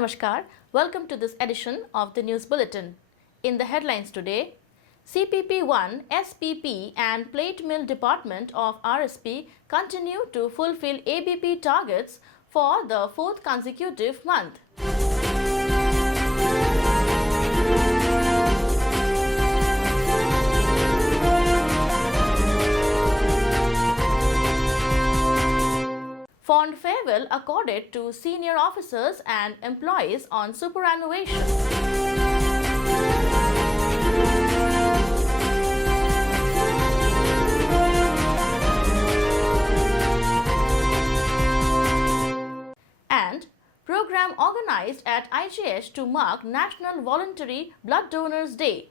Namaskar, welcome to this edition of the News Bulletin. In the headlines today, CPP-1, SPP and Plate Mill Department of RSP continue to fulfill ABP targets for the fourth consecutive month. Fond farewell accorded to senior officers and employees on superannuation. And program organized at IGH to mark National Voluntary Blood Donors Day.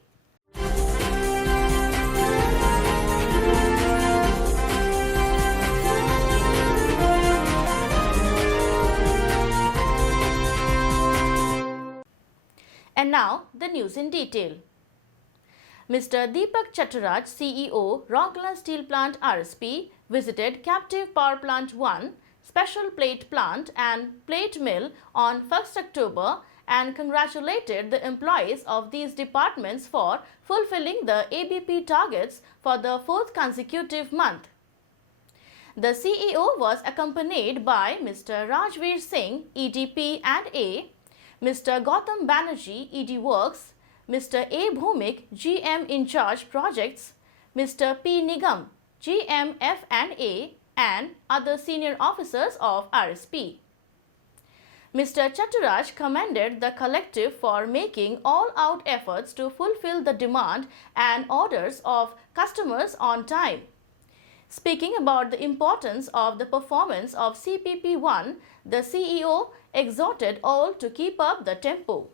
And now, the news in detail. Mr. Deepak Chattaraj, CEO, Rourkela Steel Plant RSP, visited Captive Power Plant 1, Special Plate Plant and Plate Mill on 1st October and congratulated the employees of these departments for fulfilling the ABP targets for the fourth consecutive month. The CEO was accompanied by Mr. Rajveer Singh, EDP and A, Mr. Gautam Banerjee, ED Works, Mr. A. Bhumik, GM in charge projects, Mr. P. Nigam, GM F&A and other senior officers of RSP. Mr. Chattaraj commended the collective for making all-out efforts to fulfill the demand and orders of customers on time. Speaking about the importance of the performance of CPP-1, the CEO exhorted all to keep up the tempo.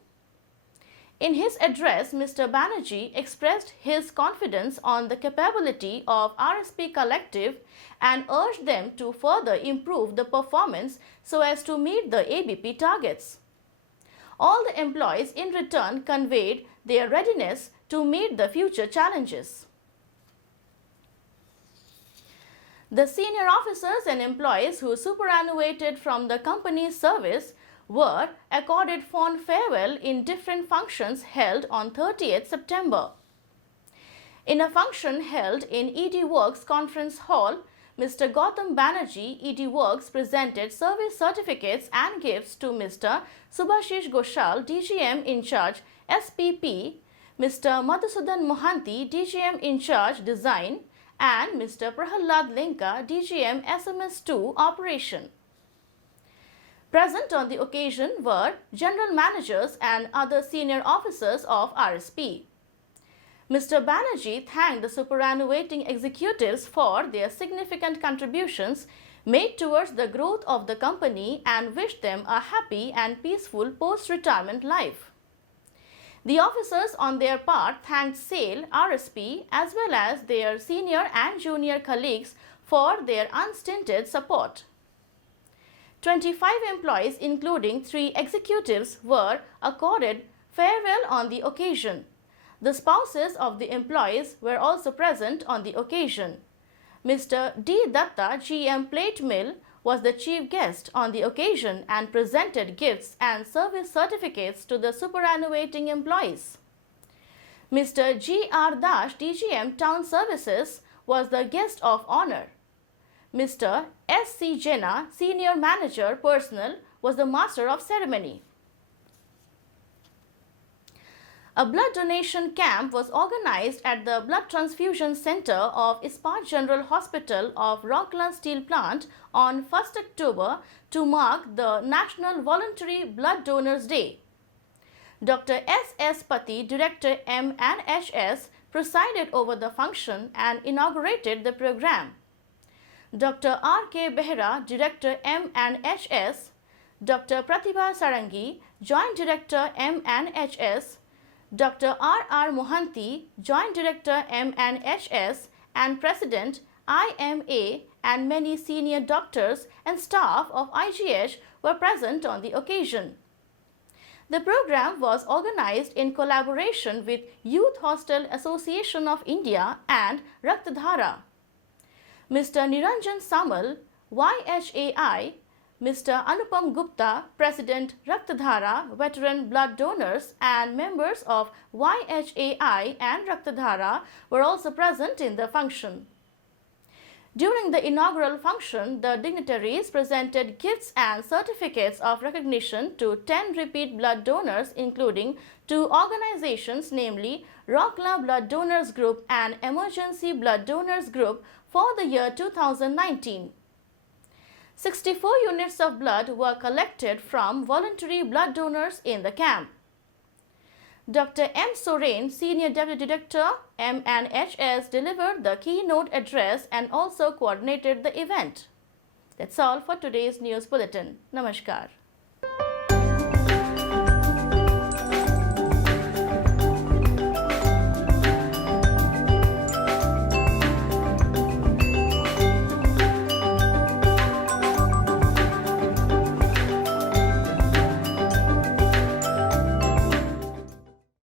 In his address, Mr. Banerjee expressed his confidence on the capability of RSP Collective and urged them to further improve the performance so as to meet the ABP targets. All the employees in return conveyed their readiness to meet the future challenges. The senior officers and employees who superannuated from the company's service were accorded fond farewell in different functions held on 30th September. In a function held in ED Works Conference Hall, Mr. Gautam Banerjee, ED Works, presented service certificates and gifts to Mr. Subhashish Ghoshal, DGM in charge SPP, Mr. Madhusudan Mohanty, DGM in charge Design, and Mr. Prahalad Lenka, DGM SMS2 Operation. Present on the occasion were general managers and other senior officers of RSP. Mr. Banerjee thanked the superannuating executives for their significant contributions made towards the growth of the company and wished them a happy and peaceful post-retirement life. The officers on their part thanked SAIL, RSP as well as their senior and junior colleagues for their unstinted support. 25 employees including 3 executives were accorded farewell on the occasion. The spouses of the employees were also present on the occasion. Mr. D. Datta, GM Plate Mill, was the chief guest on the occasion and presented gifts and service certificates to the superannuating employees. Mr. G. R. Dash, DGM Town Services, was the guest of honor. Mr. S. C. Jena, Senior Manager Personnel, was the master of ceremony. A blood donation camp was organized at the Blood Transfusion Center of Ispat General Hospital of Rourkela Steel Plant on 1st October to mark the National Voluntary Blood Donors Day. Dr. S. S. Pati, Director M&HS, presided over the function and inaugurated the program. Dr. R. K. Behra, Director M&HS, Dr. Pratibha Sarangi, Joint Director M&HS, Dr. R. R. Mohanty, Joint Director M&HS and President IMA, and many senior doctors and staff of IGH were present on the occasion. The program was organized in collaboration with Youth Hostel Association of India and Raktadhara. Mr. Niranjan Samal, YHAI, Mr. Anupam Gupta, President Raktadhara, veteran blood donors and members of YHAI and Raktadhara were also present in the function. During the inaugural function, the dignitaries presented gifts and certificates of recognition to 10 repeat blood donors, including 2 organizations, namely Rourkela Blood Donors Group and Emergency Blood Donors Group, for the year 2019. 64 units of blood were collected from voluntary blood donors in the camp. Dr. M. Soren, Senior Deputy Director, MNHS, delivered the keynote address and also coordinated the event. That's all for today's news bulletin. Namaskar.